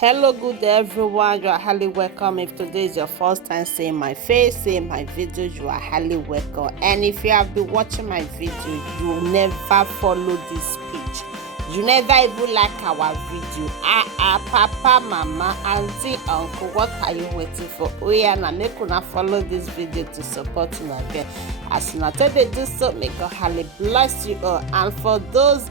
Hello, good day everyone. You are highly welcome. If today is your first time seeing my face, seeing my videos, you are highly welcome. And if you have been watching my video, you will never follow this page. You never even like our video. Papa, mama, auntie, uncle, what are you waiting for? Oh yeah, now make una follow this video to support una again. As una tell they do so, may God highly bless you all. And for those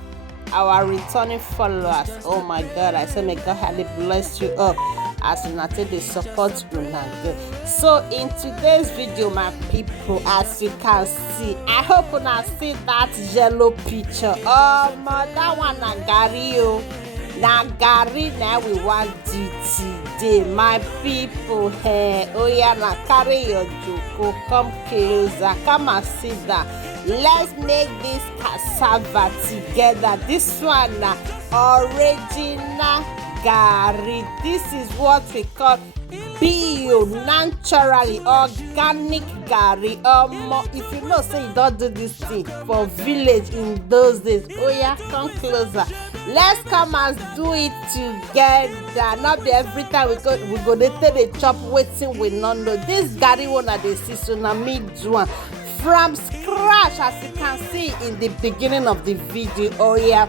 our returning followers, oh my God, I say may God highly bless you all as una take the support una good. So in today's video, my people, as you can see, I hope una see that yellow picture. Oh my, that one na garri o. Na garri na we want do today, my people. Hey, oh yeah, na carry your joko, come closer, come and sit down. Let's make this cassava together. This one na original garri. This is what we call bio, naturally organic garri. If you know say you don't do this thing for village in those days, oh yeah, come closer. Let's come and do it together. Not be every time we go dey take the chop waiting we not know. This garri one at the season na me do one from scratch, as you can see in the beginning of the video. Oh yeah,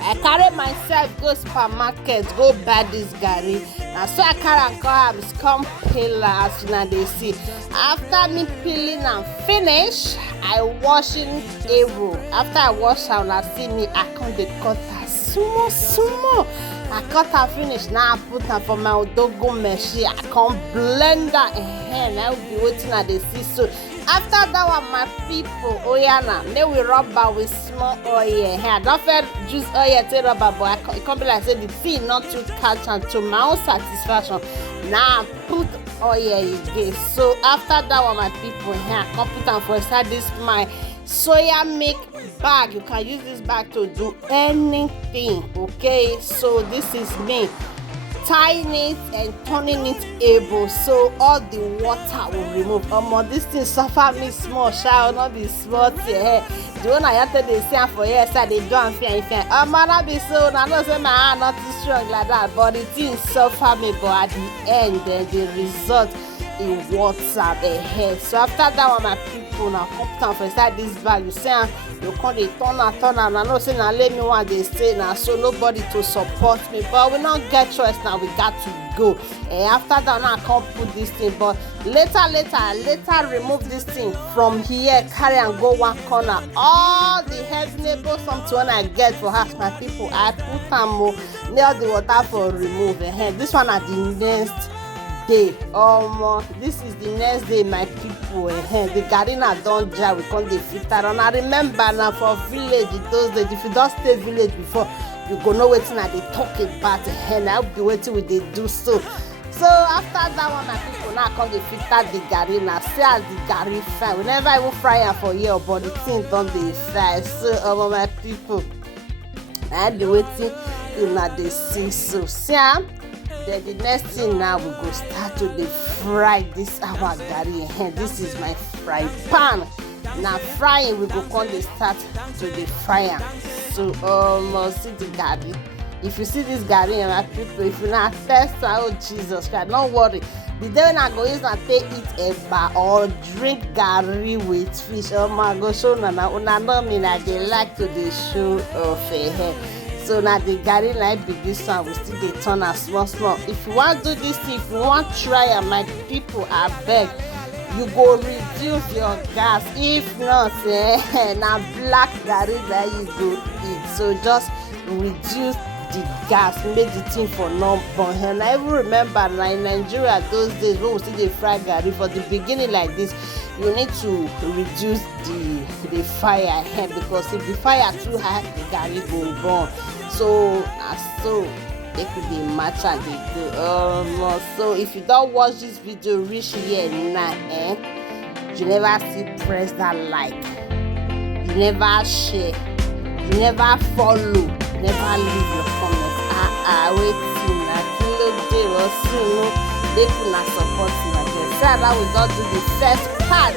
I carry myself go supermarket go buy this garri. Now so I carry and come peeler, as you know they see. After me peeling and finish, I washing able. After I wash am, I see me I come dey cut am small. I cut and finish. Now I put am for my odogo machine. I come blend am. Now be waiting at the see. So after that one, my people, oh yeah, now we rub am with small oil here. I don't feel juice oil to rubber, but it can't be like say the thing not too catch and to my own satisfaction. Now I put oil again. So after that one, my people, here I come put am for inside this my soya milk bag. You can use this bag to do anything. Okay, so this is me tying it and turning it able, so all the water will remove. This thing suffer me small, shall not be small here. The one I had to say for yes, I they do and fear. Not be so. I know say my hand not too strong like that, but the thing suffer me. But at the end, the result in water ahead. So after that one, my people now come down for inside this bag. You say you come dey turn and I know say now let me want they stay now, so nobody to support me, but we not get choice now, we got to go. And after that now I can't put this thing, but later remove this thing from here, carry and go one corner. All the heavenable something when I get for house, my people, I put them more near the water for remove. This one at the next day. This is the next day, my people. The garri na don dry, we come dey filter. And I remember now for village those days, if you don't stay village before, you go know wetin I dey talk about. I be waiting we dey do so. So after that one, my people, now come dey filter the garri. Now see as the garri fry. We never even fry am for here, but the thing don dey fry. So my people, I be waiting una dey see. So see am. Then the next thing now we go start to dey fry this our garri. This is my fry pan. Now frying we go come dey start to dey fry am. So see the garri. If you see this garri, my people, if you not test, oh Jesus Christ, don't worry. The day when I go use and take eat eba or drink garri with fish, oh my gosh, so una know me like they like to dey show off hair. So now the garri like be this one, we still dey turn am small. If you want do this thing, if you want try am, my people, I beg you go reduce your gas. If not, na black garri that you go eat. So just reduce the gas, make the thing for no burn. And I even remember na in Nigeria those days when we still dey fry garri, for the beginning like this, you need to reduce the fire because if the fire too high, the garri go burn. So they could be match and they do. So if you don't watch this video reach here now, you never see press that like, you never share, you never follow, you never leave your comment. Waiting na kilo day or soon, they could not support you again. So now we don't do the first part.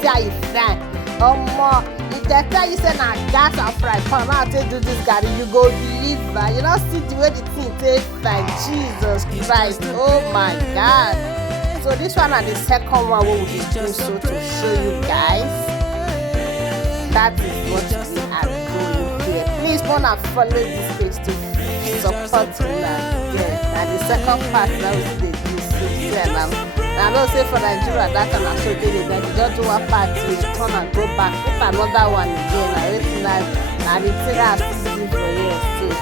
See how you fry. More. they tell you say na gas and fry pan now take do this garri, you go believe that. You don't see the way the thing take like Jesus Christ. Oh my God. So this one is the second one we will be doing, so to show you guys. That is what we are doing here. Please wanna follow this page to support me. Yeah, and the second part now is the I don't say for Nigeria that time I so did it, that you just do one part, you turn and go back, put another one again, I wait like and the thing I see for you too.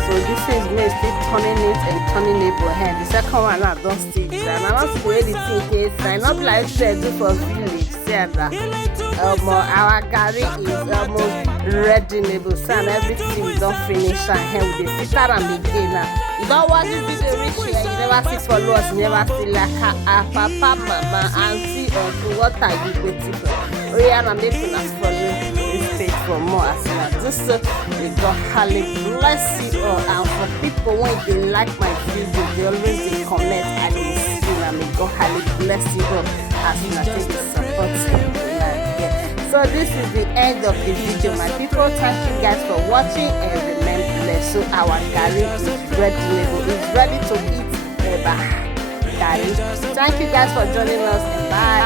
So this is me still turning it and turning it for hand. The second one I don't stick and I don't see the way the thing tastes. I not like say do for village. Say that our garri is almost ready, so and everything we don't finish and here we dey filter am again now. You don't watch this video reach here, you never see follow us, you never see like papa, mama, auntie, uncle, what are you waiting for? Oh yeah, I'm making us follow this page for more as well. Just so may God highly bless you all, and for people when they like my video, they always dey comment and they see, and may God highly bless you all as you take the support. So this is the end of the video, my people. Thank you guys for watching, and remember, so our garri is ready. It's ready to eat garri. Thank you guys for joining us, and bye.